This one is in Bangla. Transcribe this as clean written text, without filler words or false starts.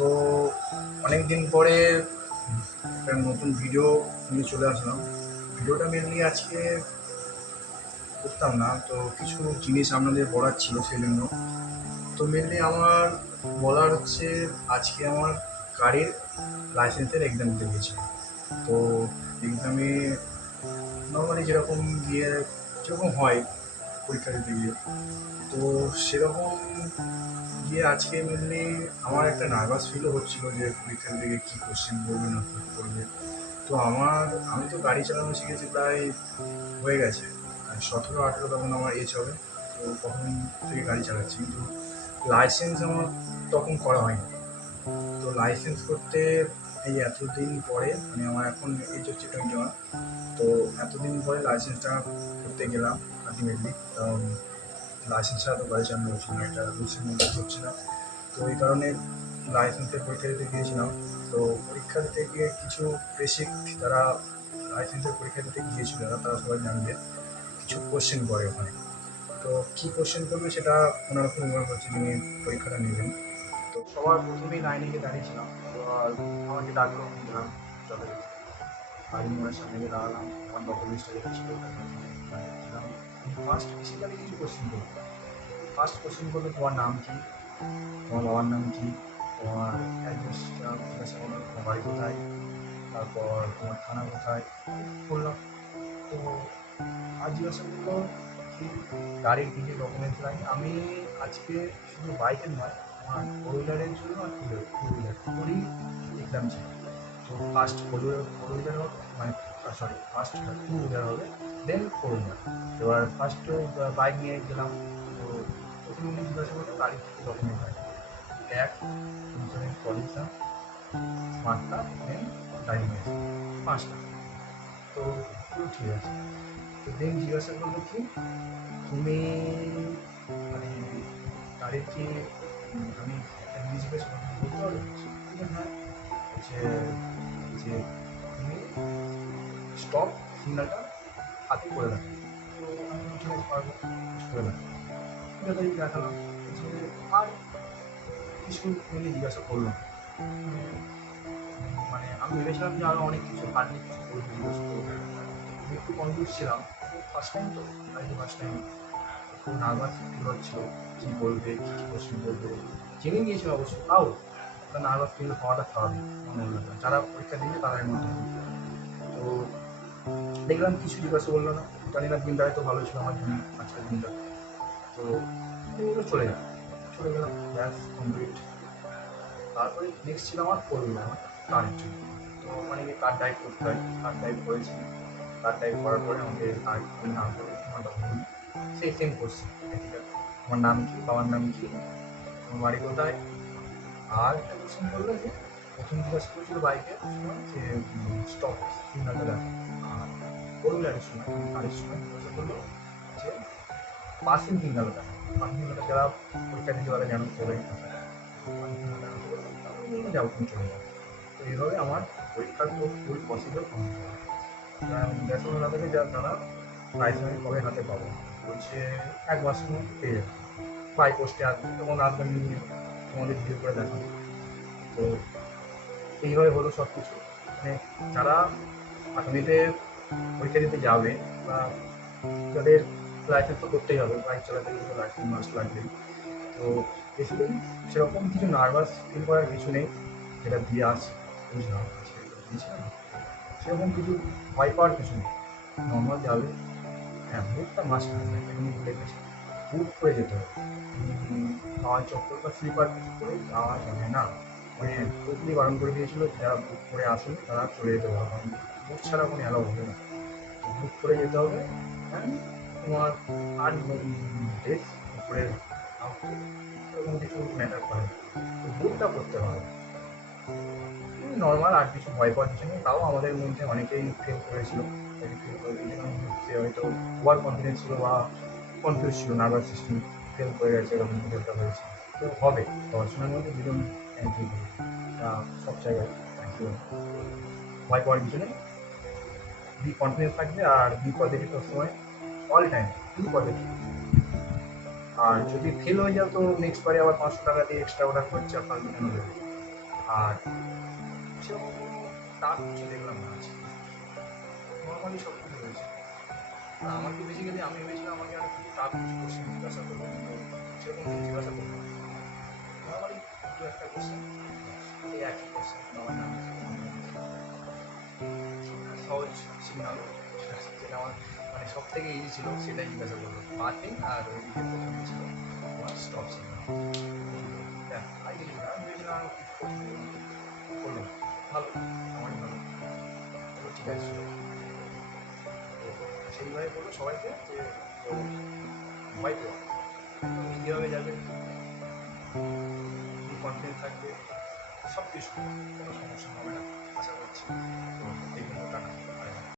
তো অনেক দিন পরে একটা নতুন ভিডিও নিয়ে চলে আসলাম। ভিডিওটা মেনলি আজকে করতাম না, তো কিছু জিনিস আপনাদের বলার ছিল, সেই জন্য। তো মেনলি আমার বলার হচ্ছে, আজকে আমার গাড়ির লাইসেন্সের এক্সাম দিতে গিয়েছিলাম। তো এক্সামে নর্মালি যেরকম গিয়ে যেরকম হয় পরীক্ষা দিতে গিয়ে, তো সেরকম গিয়ে আজকে মেনলি আমার একটা নার্ভাস ফিলও হচ্ছিলো যে পরীক্ষা দিতে গিয়ে কী কোশ্চেন করবে না কী করবে। তো আমি তো গাড়ি চালানো শিখেছি প্রায় হয়ে গেছে 17-18, তখন আমার এজ হবে। তো তখন থেকে গাড়ি চালাচ্ছি, কিন্তু লাইসেন্স আমার তখন করা হয়নি। তো লাইসেন্স করতে এই এতদিন পরে, মানে আমার এখন এজ হচ্ছে 21, তো এতদিন পরে লাইসেন্সটা করতে গেলাম আলটিমেটলি। কারণ লাইসেন্সটা তো গাড়ি চালানো হচ্ছিল না, এটা রুলসের মধ্যে হচ্ছে না। তো এই কারণে লাইসেন্সের পরীক্ষা দিতে গিয়েছিলাম। তো পরীক্ষা দিতে গিয়ে কিছু বেসিক, তারা লাইসেন্সের পরীক্ষা দিতে গিয়েছিল তারা সবাই জানবে কিছু কোশ্চেন করে ওখানে। তো কী কোশ্চেন করবে সেটা ওনারা খুব নির্ভর করছে যিনি পরীক্ষাটা নেবেন। তো সবার প্রথমেই লাইনে গিয়ে দাঁড়িয়েছিলাম। এবার আমাকে ডাকলো, গেলাম যথারীতি গাড়ি মোড়ের সামনে গিয়ে দাঁড়ালাম। আমার ডকুমেন্টসটা যেটা ছিল ওটার সামনে দাঁড়িয়েছিলাম। ফার্স্ট বেসিক্যালি কিছু কোশ্চেন করলো। ফার্স্ট কোশ্চেন করলো, তোমার নাম কি, তোমার বাবার নাম কি, তোমার অ্যাড্রেসটা জিজ্ঞাসা করলো, তোমার বাড়ি কোথায়, তারপর তোমার থানা কোথায় বললাম। তো আর জিজ্ঞাসা করলো কি গাড়ির কী কী ডকুমেন্টস লাগে। আমি আজকে শুধু বাইকের নয়, আমার ফোর হুইলারের জন্য আর টু হুইলার দুটোরই এক্সাম ছিল। তো ফার্স্ট ফোর হুইলার হবে, মানে ফার্স্ট টু হুইলার হবে, দেন ফোর হুইলার। এবার ফার্স্ট বাইক নিয়ে গেলাম। তো প্রথমে উনি জিজ্ঞাসা করলো গাড়ির কী ডকুমেন্ট লাগে। Tag, insurance pollution, smart card, then driving licence, 5টা। তো পুরো ঠিক আছে। তো দেন জিজ্ঞাসা করলো কি তুমি, মানে গাড়ির কি, আমি একটা জিনিস জিজ্ঞেস করলাম বলতে পারবে? হ্যাঁ। বলছে যে তুমি স্টপ সিগন্যালটা হাতে করে রাখো। তো আমি বললাম ঠিক আছে, পারবো, করে রাখো। যথারীতি দেখালাম। বলছে আর কিছু উনি জিজ্ঞাসা করলো না। মানে আমি ভেবেছিলাম যে আরও অনেক কিছু হার্ডলি কিছু বলতে জিজ্ঞেস করবো। আমি একটু কনফিউজ ছিলাম, ফার্স্ট টাইম তো, গাড়িতে ফার্স্ট টাইম, খুব নার্ভাস ফিল হচ্ছিল কী বলবে, কী কী কোশ্চেন করবে। জেনে নিয়েছিল অবশ্য, তাও একটা নার্ভাস ফিল হওয়াটা স্বাভাবিক মনে হলো। যারা পরীক্ষা দিয়েছে তারা এর মধ্যে। তো দেখলাম কিছু জিজ্ঞাসা করলো না। জানি না, দিনটা হয়তো ভালো ছিল আমার জন্য আজকের দিনটা। তো এগুলো চলে গেল, চলে গেলাম, ব্যাস কমপ্লিট। তারপরে নেক্সট ছিল আমার ফোর হুইলার, আমার কারের জন্য। তো ওখানে গিয়ে কার টাইপ করতে হয়, কার টাইপ করেছি। কার টাইপ করার পরে আমাকে আমি নাম করে আমার ডকুমেন্ট, সেই সেম কোশ্চেন বেসিক্যালি, আমার নাম কি, বাবার নাম কি, তোমার বাড়ি কোথায়। আর একটা কোশ্চেন করলো যে প্রথম জিজ্ঞাসা করেছিল বাইকের সময় যে স্টপ সিগন্যালটা দেখো। আর ফোর হুইলারের সময়, গাড়ির সময় জিজ্ঞাসা করলো যে পাসিং সিগন্যালটা দেখো। পাসিং সিগন্যালটা যারা পরীক্ষা দিতে পারে জানো সবাই কোথায়। পাসিং সিগন্যালটা দেখাতে বললো, তারপরে বললো যাও তুমি চলে যাও। তো এইভাবে আমার পরীক্ষার ফুল প্রসিডিওর কমপ্লিট হয়। জিজ্ঞাসা করলো তাদেরকে, দাদা লাইসেন্স আমি কবে হাতে পাবো? বলছে 1 মাসের মধ্যে পেয়ে যাবে, বাই পোস্টে আসবে, তখন আসবেন নিয়ে তোমাদের ভিডিও করে দেখাবো। তো এইভাবে হলো সব কিছু। মানে যারা আগামীতে পরীক্ষা দিতে যাবে, বা যাদের লাইসেন্স তো করতেই হবে, বাইক চালাতে গেলে তো লাইসেন্স মাস্ট লাগবেই। তো বেসিক্যালি সেরকম কিছু নার্ভাস ফিল করার কিছু নেই, যেটা দিয়ে আসছে বুঝলাম আজকে দিয়েছিলাম, সেরকম কিছু ভয় পাওয়ার কিছু নেই, নর্মাল যাবে। হ্যাঁ, বুটটা মাস্ট লাগবে, একটা জিনিস ভুলে গেছি, বুট পরে যেতে হবে। হাওয়াই চপ্পল বা স্লিপার কিছু পরে যাওয়া যাবে না। মানে টোটালি বারণ করে দিয়েছিল, যারা বুট পরে আসেনি তারা চলে যেতে পারবে, কারণ বুট ছাড়া কোনো অ্যালাউ হবে না। তো বুট পরে যেতে হবে। অ্যান্ড তোমার আর ড্রেস উপরে আউটফিট এরকম কিছু ম্যাটার করে না, তো বুটটা পরতে হবে। নর্মাল, আর কিছু ভয় পাওয়ার কিছু নেই। তাও আমাদের মধ্যে অনেকেই ফেল করেছিল, ফেল করে দিয়েছিলাম, সে হয়তো ওভার কনফিডেন্স ছিল বা কনফিউজ ছিল, নার্ভাস সিস্টেম, ফেল করে গেছে, এরকম কিছু একটা হয়েছে। তো হবে, পড়াশোনার মধ্যে দুজন একই হবে, সব জায়গায় একই হবে। ভয় পাওয়ার কিছু নেই, বি কনফিডেন্স থাকবে, আর বি পজিটিভ সবসময়, অল টাইম বি পজিটিভ। আর যদি ফেল হয়ে যাও তো নেক্সট বারে আবার 500 টাকা দিয়ে এক্সট্রা ওটা খরচা ফালতু কেন দেবে? আর সেরকম কোনো টাফ কিছু দেখলাম না আজকে, নর্মালি সব কিছু হয়েছে। আর আমাকে বেসিক্যালি আমি ভেবেছিলাম আমাকে আর কিছু টাফ কিছু কোশ্চেন জিজ্ঞাসা করবে, কিন্তু সেরকম কিছু জিজ্ঞাসা করবো না। নর্মালি দু একটা কোশ্চেন, এই একই কোশ্চেন, তোমার নাম কি, আমি কি, সহজ সিগনাল, যেটা আমার মানে সব থেকে ইজি ছিল সেটাই জিজ্ঞাসা করলো, পার্কিং আর ওইদিকে প্রথমে ছিল তোমার স্টপ সিগনাল। দেখ আর কিছু না, আমি ভেবেছিলাম আর কিছু কঠিন করবো না, করলো না। ভালো, আমারই ভালো, বললো ঠিক আছে চলো। তো সেইভাবে বললো সবাইকে যে কেউ ভয় পেও না, তুমি ইজিভাবে যাবে, ফুল কনফিডেন্স থাকবে, সব কিছু কোনো সমস্যা হবে না আশা করছি। তো এই জন্য টাটা, বাই বাই।